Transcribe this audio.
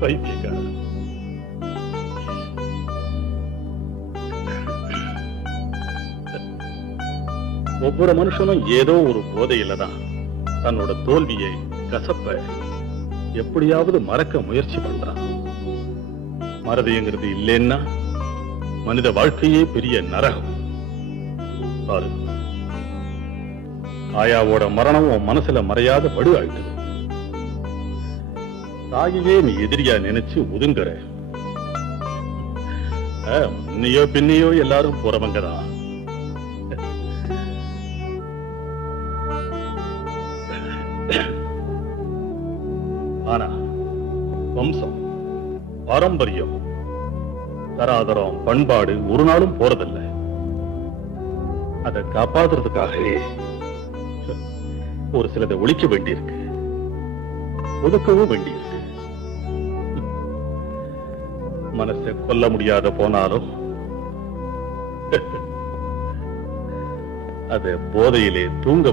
பைத்தியக்கார. ஒவ்வொரு மனுஷனும் ஏதோ ஒரு போதையில தான் தன்னோட தோல்வியை கசப்ப எப்படியாவது மறக்க முயற்சி பண்றான். மறதிங்கிறது இல்லைன்னா மனித வாழ்க்கையே பெரிய நரகம். பாரு, ஆயாவோட மரணம் உன் மனசுல மறையாத படு ஆயிடுது. தாயையே நீ எதிரியா நினைச்சு ஒதுங்குற. முன்னையோ பின்னையோ எல்லாரும் போறவங்கதான். ஆனா வம்சம், பாரம்பரியம், தராதரம், பண்பாடு ஒரு நாளும் போறதில்லை. அதை காப்பாத்துறதுக்காகவே ஒரு சிலதை ஒழிக்க வேண்டியிருக்கு, ஒதுக்கவும் வேண்டியிருக்கு. மனசை கொல்ல முடியாத போனாலும் அதை போதையிலே தூங்க